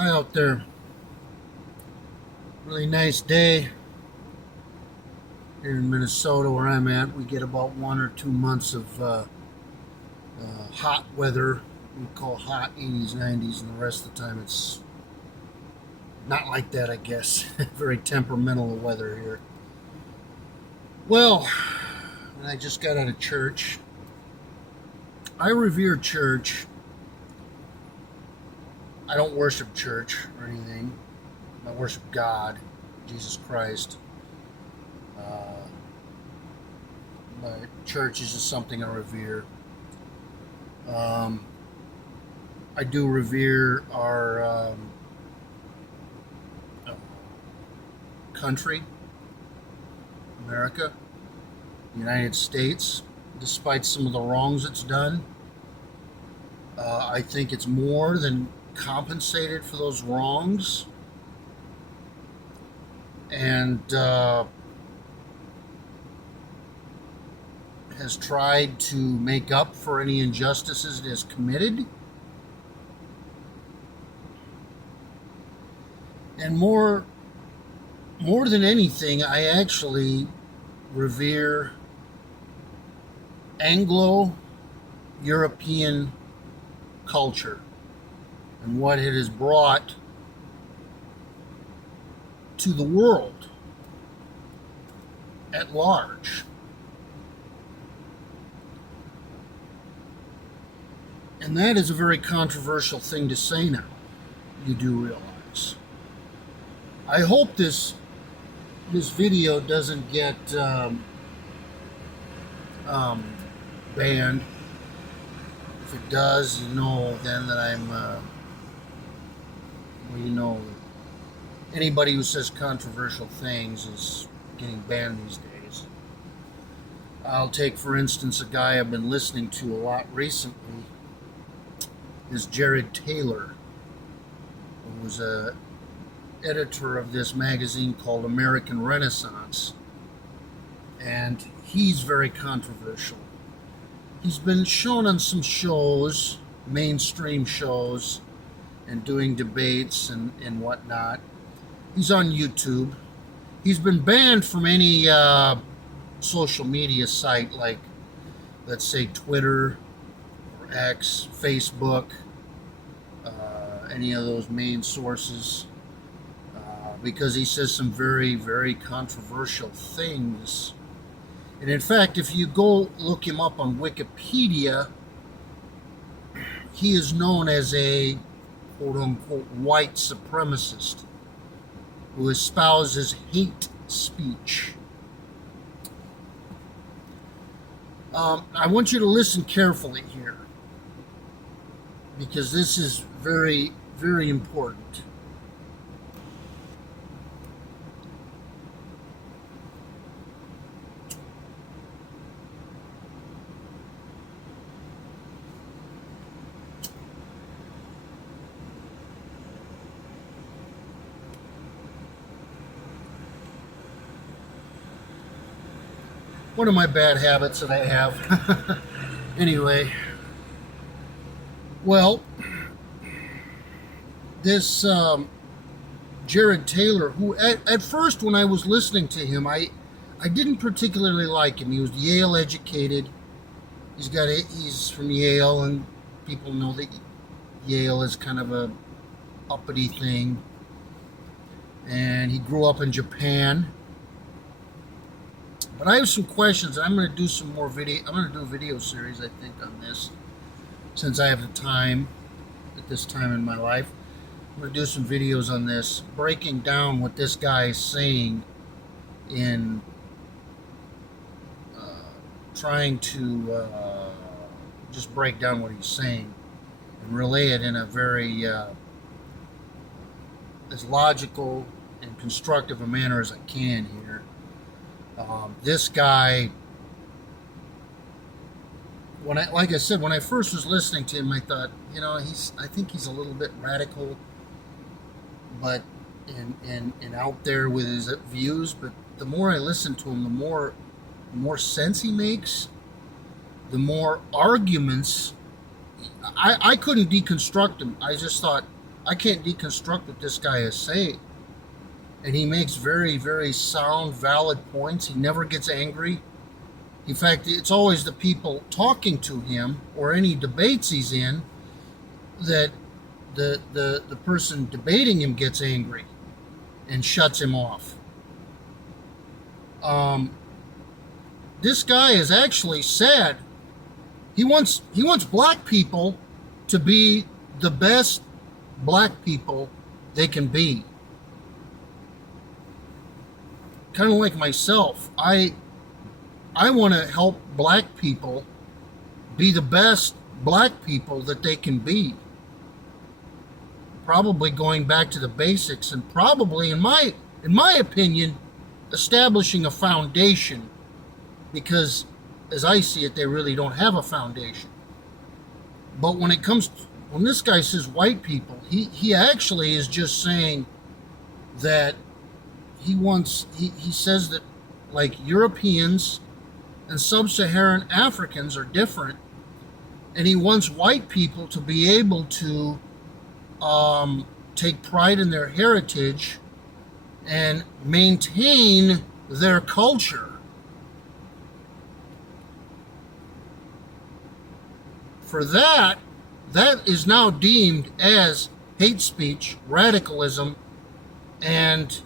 Hi out there. Really nice day here in Minnesota where I'm at. We get about 1 or 2 months of hot weather. We call hot 80s, 90s, and the rest of the time it's not like that, I guess. Very temperamental weather here. Well, I just got out of church. I revere church. I don't worship church or anything. I worship God, Jesus Christ. Uh, but church is just something I revere. Um, I do revere our uh, country, America, the United States, despite some of the wrongs it's done. I think it's more than compensated for those wrongs. And has tried to make up for any injustices it has committed. And more than anything, I actually revere Anglo European culture and what it has brought to the world at large. And that is a very controversial thing to say now, you do realize. I hope this video doesn't get banned. If it does, then that I'm, anybody who says controversial things is getting banned these days. I'll take, for instance, a guy I've been listening to a lot recently is Jared Taylor, who was a editor of this magazine called American Renaissance, and he's very controversial. He's been shown on some shows, mainstream shows, and doing debates and whatnot. He's on YouTube. He's been banned from any social media site like, let's say, Twitter, X, Facebook, any of those main sources, because he says some very, very controversial things. And in fact, if you go look him up on Wikipedia, he is known as a quote-unquote white supremacist who espouses hate speech. I want you to listen carefully here, because this is very, very important. One of my bad habits that I have. Anyway, well, this Jared Taylor, who at first when I was listening to him, I didn't particularly like him. He was Yale educated. He's from Yale, and people know that Yale is kind of a uppity thing. And he grew up in Japan. But I have some questions. I'm going to do some more video. I'm going to do a video series, I think, on this, since I have the time at this time in my life. I'm going to do some videos on this, breaking down what this guy is saying in trying to just break down what he's saying and relay it in a very as logical and constructive a manner as I can here. This guy, like I said, when I first was listening to him, I thought, I think he's a little bit radical, but and out there with his views. But the more I listen to him, the more sense he makes, the more arguments. I couldn't deconstruct him. I just thought can't deconstruct what this guy is saying. And he makes very, very sound, valid points. He never gets angry. In fact, it's always the people talking to him or any debates he's in that the person debating him gets angry and shuts him off. This guy has actually said he wants black people to be the best black people they can be. Kind of like myself, I want to help black people be the best black people that they can be. Probably going back to the basics, and probably, in my opinion, establishing a foundation, because as I see it, they really don't have a foundation. But when this guy says white people, he actually is just saying that he says that, like, Europeans and sub-Saharan Africans are different, and he wants white people to be able to take pride in their heritage and maintain their culture. For that is now deemed as hate speech, radicalism, and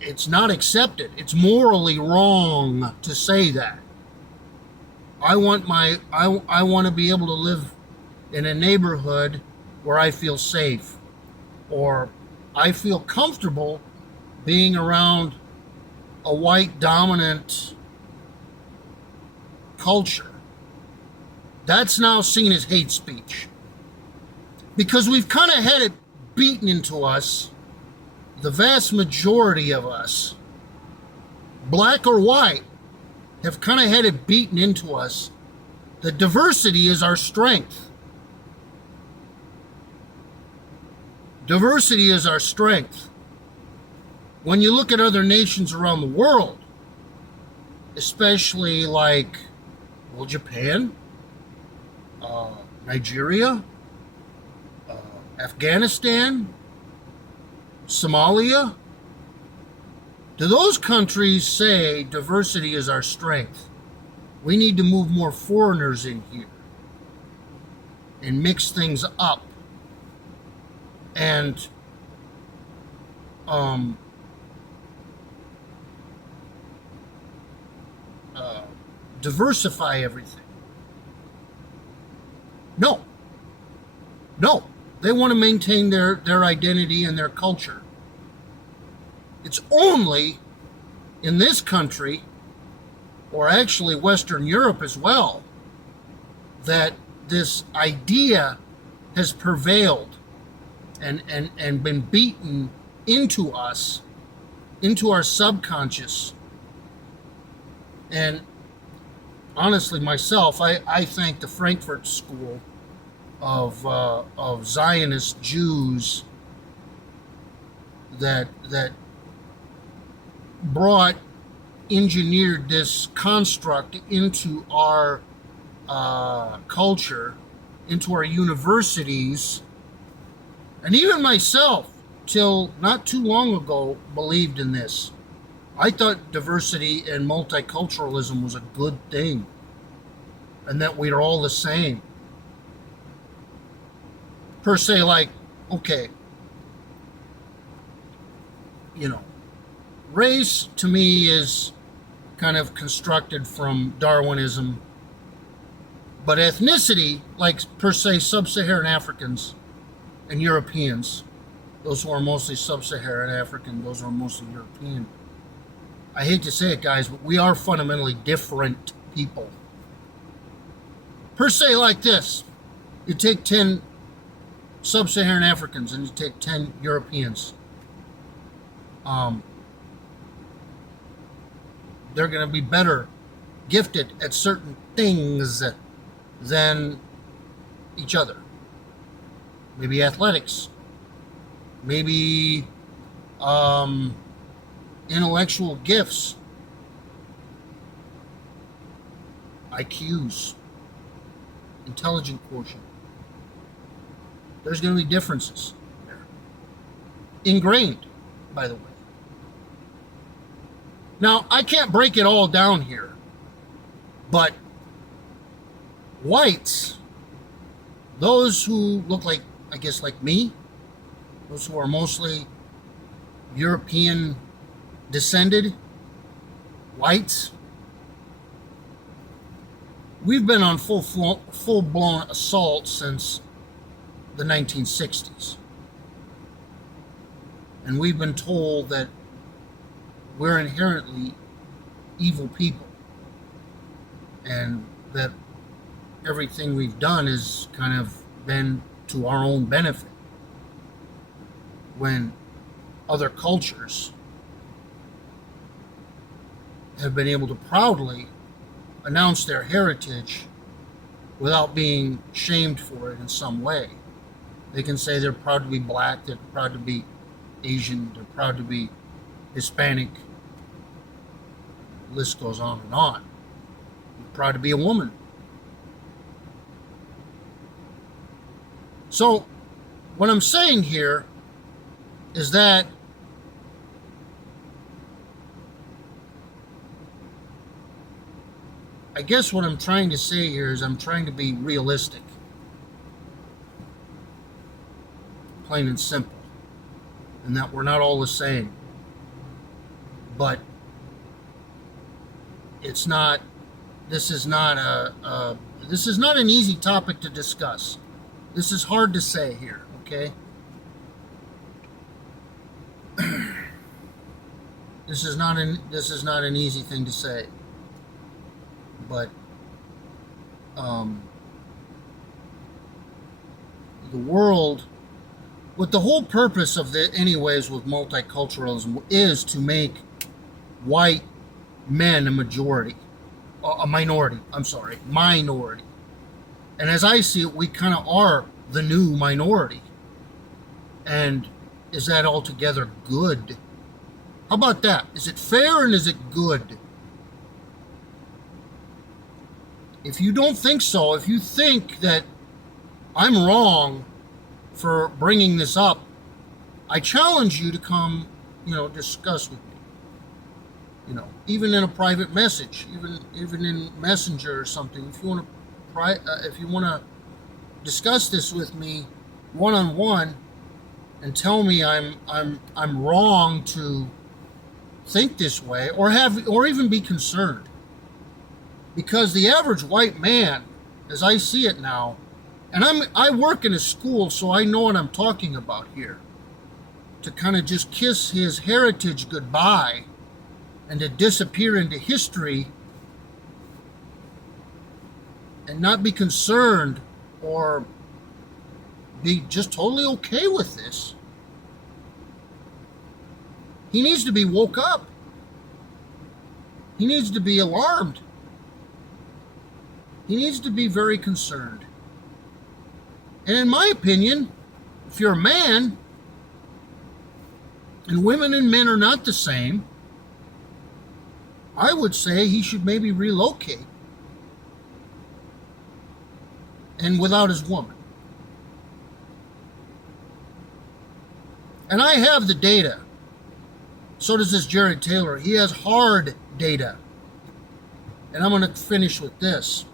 it's not accepted. It's morally wrong to say that. I want to be able to live in a neighborhood where I feel safe, or I feel comfortable being around a white dominant culture. That's now seen as hate speech. Because we've kind of had it beaten into us, the vast majority of us, black or white, have kind of had it beaten into us that diversity is our strength. Diversity is our strength. When you look at other nations around the world, especially like, well, Japan, Nigeria, Afghanistan, Somalia, do those countries say diversity is our strength? We need to move more foreigners in here and mix things up and diversify everything. No. They want to maintain their identity and their culture. It's only in this country, or actually Western Europe as well, that this idea has prevailed and been beaten into us, into our subconscious. And honestly, myself, I thank the Frankfurt School of Zionist Jews that engineered this construct into our culture, into our universities. And even myself, till not too long ago, believed in this. I thought diversity and multiculturalism was a good thing, and that we're all the same. Per se, like, okay, race to me is kind of constructed from Darwinism, but ethnicity, like per se sub-Saharan Africans and Europeans, those who are mostly sub-Saharan African, those who are mostly European, I hate to say it, guys, but we are fundamentally different people. Per se, like this, you take 10 sub-Saharan Africans and you take 10 Europeans. They're going to be better gifted at certain things than each other. Maybe athletics. Maybe intellectual gifts. IQs, intelligent quotient. There's going to be differences there. Ingrained, by the way. Now, I can't break it all down here, but whites, those who look like, I guess, like me, those who are mostly European descended whites, we've been on full-blown assault since the 1960s. And we've been told that we're inherently evil people, and that everything we've done has kind of been to our own benefit, when other cultures have been able to proudly announce their heritage without being shamed for it in some way. They can say they're proud to be black, they're proud to be Asian, they're proud to be Hispanic. The list goes on and on. They're proud to be a woman. So, what I'm saying here is that I guess what I'm trying to say here is I'm trying to be realistic. Plain and simple. And that we're not all the same. But it's not, this is not an easy topic to discuss. This is hard to say here, okay? This is not an easy thing to say. But the world, what the whole purpose of the, anyways, with multiculturalism is to make white men a minority. And as I see it, we kind of are the new minority. And is that altogether good? How about that? Is it fair and is it good? If you don't think so, if you think that I'm wrong for bringing this up, I challenge you to come, discuss with me. Even in a private message, even in Messenger or something. If you want to discuss this with me one-on-one and tell me I'm wrong to think this way, or even be concerned. Because the average white man, as I see it now, and I work in a school, so I know what I'm talking about here, to kind of just kiss his heritage goodbye and to disappear into history and not be concerned or be just totally okay with this. He needs to be woke up. He needs to be alarmed. He needs to be very concerned. And in my opinion, if you're a man, and women and men are not the same, I would say he should maybe relocate. And without his woman. And I have the data. So does this Jared Taylor. He has hard data. And I'm going to finish with this.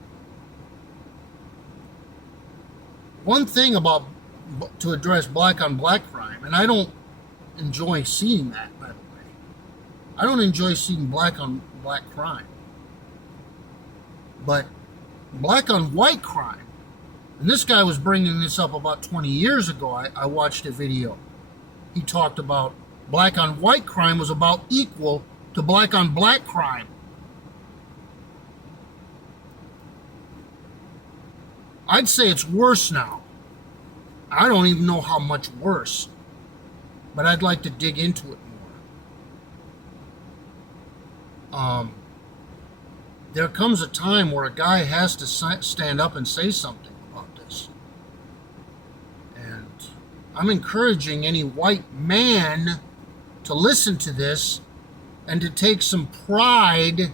One thing to address black on black crime, and I don't enjoy seeing that, by the way. I don't enjoy seeing black on black crime. But black on white crime, and this guy was bringing this up about 20 years ago. I watched a video. He talked about black on white crime was about equal to black on black crime. I'd say it's worse now. I don't even know how much worse, but I'd like to dig into it more. There comes a time where a guy has to stand up and say something about this. And I'm encouraging any white man to listen to this and to take some pride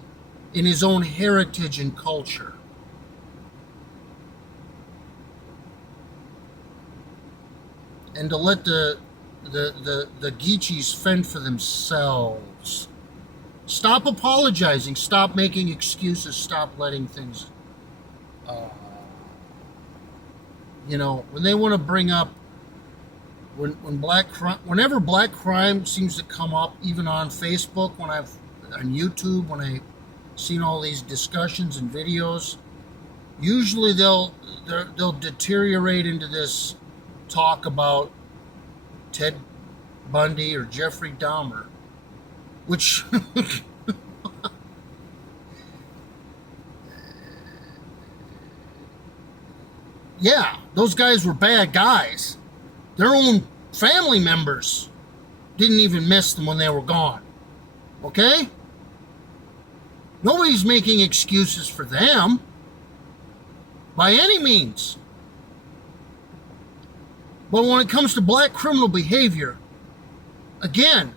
in his own heritage and culture. and to let the Geechees fend for themselves. Stop apologizing. Stop making excuses. Stop letting things, uh, when they want to bring up, whenever black crime seems to come up, even on Facebook, on YouTube, when I've seen all these discussions and videos, usually they'll deteriorate into this talk about Ted Bundy or Jeffrey Dahmer, which yeah, those guys were bad guys. Their own family members didn't even miss them when they were gone. Okay? Nobody's making excuses for them by any means. But when it comes to black criminal behavior, again,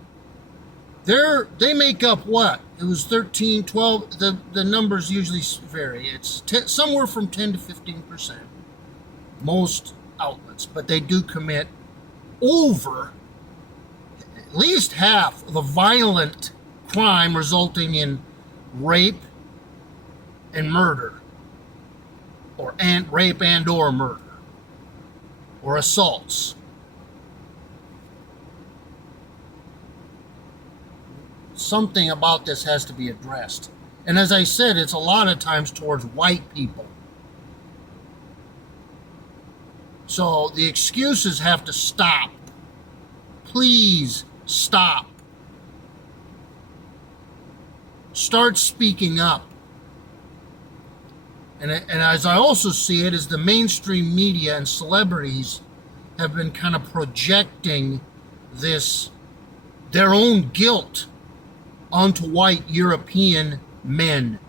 they make up what? It was 13, 12, the numbers usually vary. It's somewhere from 10 to 15%. Most outlets, but they do commit over at least half of the violent crime resulting in rape and murder, or rape and or murder, or assaults. Something about this has to be addressed. And as I said, it's a lot of times towards white people. So the excuses have to stop. Please stop. Start speaking up. And as I also see it, is the mainstream media and celebrities have been kind of projecting their own guilt onto white European men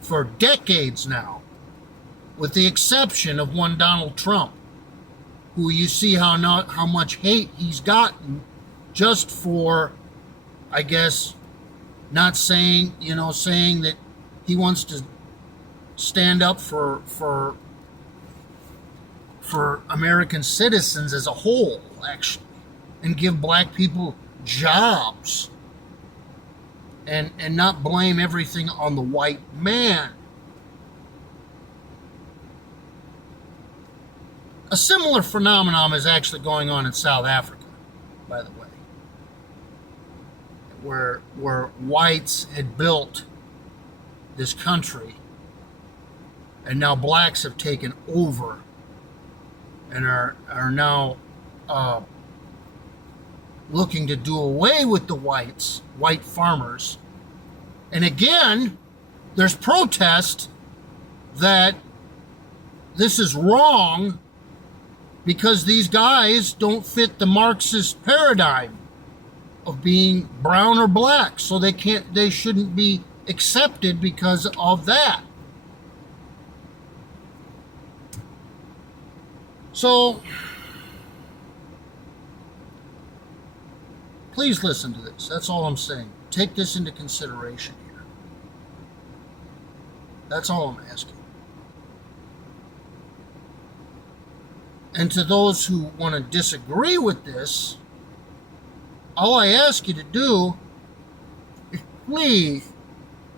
for decades now, with the exception of one Donald Trump, who you see how much hate he's gotten just for, I guess, not saying that he wants to stand up for American citizens as a whole, actually, and give black people jobs, and not blame everything on the white man. A similar phenomenon is actually going on in South Africa, by the way, where whites had built this country, and now blacks have taken over and are now looking to do away with the white farmers. And again, there's protest that this is wrong because these guys don't fit the Marxist paradigm of being brown or black, so they shouldn't be accepted because of that. So please listen to this. That's all I'm saying. Take this into consideration here. That's all I'm asking. And to those who want to disagree with this, all I ask you to do is please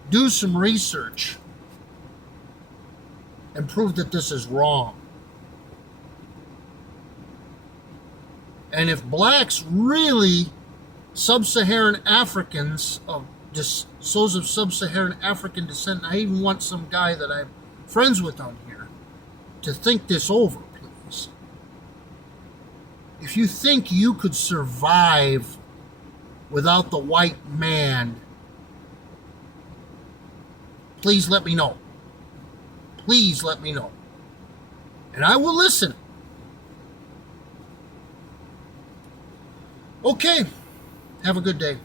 do some research and prove that this is wrong. And if blacks really, sub-Saharan Africans, those of sub-Saharan African descent, I even want some guy that I'm friends with on here to think this over, please. If you think you could survive without the white man, please let me know. Please let me know. And I will listen. Okay. Have a good day.